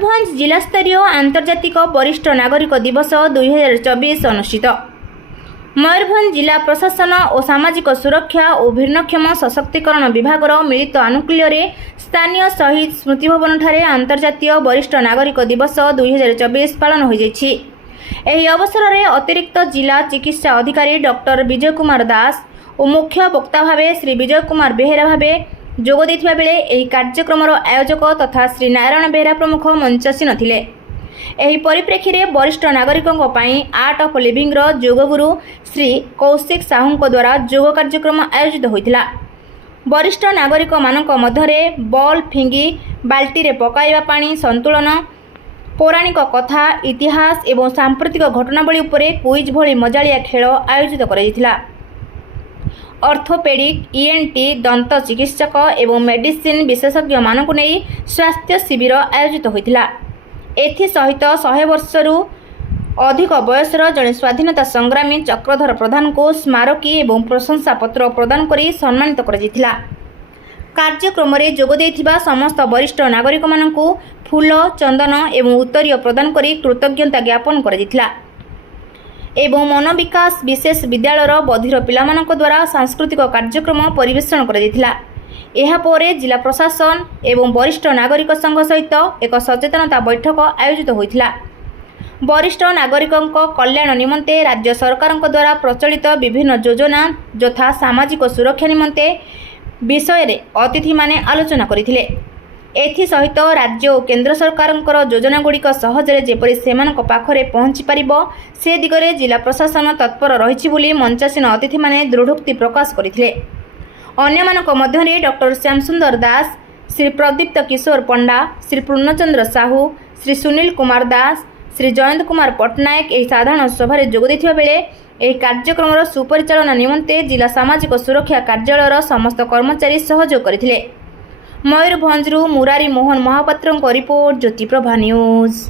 मयूरभंज जिलास्तरीय आंतर्जातिक वरिष्ठ नागरिक दिवस 2024 अनुष्ठित। मयूरभंज जिला प्रशासन और सामाजिक सुरक्षा और भिन्नक्षम सशक्तिकरण विभागर मिलित आनुकूल्य स्थानीय शहीद स्मृति भवन ठारे अंतर्जातीय वरिष्ठ नागरिक दिवस 2024 पालन हो जाइछि। एही अवसर में अतिरिक्त जिला चिकित्सा अधिकारी डॉक्टर विजय कुमार दास और मुख्य वक्ता भावे श्री विजय कुमार बेहेरा भावे जोग देथिबा बेले एही कार्यक्रमर आयोजक तथा श्री नारायण बेहेरा प्रमुख मंचासीन थिले। एही परिप्रेक्षी रे वरिष्ठ नागरिकों पई आर्ट ऑफ लिविंग रो जोगगुरु श्री कौशिक साहू द्वारा जोग कार्यक्रम आयोजित होइतिला। वरिष्ठ नागरिक मानक मध्यरे बॉल फिंगी बाल्टी रे पकाइबा पानी संतुलन पौराणिक कथा इतिहास एवं सांप्रतिक घटनावली उपरे क्विज भली मजालिया खेल आयोजित कराइतिला। ऑर्थोपेडिक ईएनटी दंत चिकित्सक एवं मेडिसिन विशेषज्ञ मानकु नै स्वास्थ्य शिविर आयोजित होइतिला। एथि सहित 100 वर्षरू अधिक बयसर जड़े स्वाधीनता संग्रामी चक्रधर प्रधान को स्मारकी एवं प्रशंसा पत्र प्रदान करी सम्मानित करा। कार्यक्रम में जोग देथिबा समस्त वरिष्ठ नागरिक मानकु फूल चंदन एवं उत्तरीय प्रदान करी कृतज्ञता ज्ञापन करा एवं मन विकास विशेष विद्यालयर बधिर पिलामानक द्वारा सांस्कृतिक कार्यक्रम परिवेषण करा। एहा परे जिला प्रशासन एवं वरिष्ठ नागरिक संघ सहित एक सचेतनता बैठक आयोजित होइतिला। वरिष्ठ नागरिकों कल्याण निमंते राज्य सरकार द्वारा प्रचलित विभिन्न योजना यथा सामाजिक सुरक्षा निमंते विषय रे अतिथि माने आलोचना करथिले। एथि सहित राज्य और केंद्र सरकार योजना गुड़िक सहजरे जेपरि सेमानक पाखरे पहुंची पारिबो से दिगरे जिला प्रशासन तत्पर रहिछि बोली मंचासीन अतिथि माने दृढ़ोक्ति प्रकाश करथिले। अन्यमानक मध्यरे डॉक्टर श्यामसुंदर दास, श्री प्रदीप्त किशोर पंडा, श्री पूर्णचंद्र साहू, श्री सुनील कुमार दास, श्री जयंत कुमार पट्टनायक एही साधारण सभा जोग देथिबा बेले एही कार्यक्रम सुपरिचालना निमंते जिला सामाजिक सुरक्षा कार्यालयर समस्त कर्मचारी सहयोग करथिले। मयूरभंजरू मुरारी मोहन महापात्र रिपोर्ट ज्योतिप्रभा न्यूज।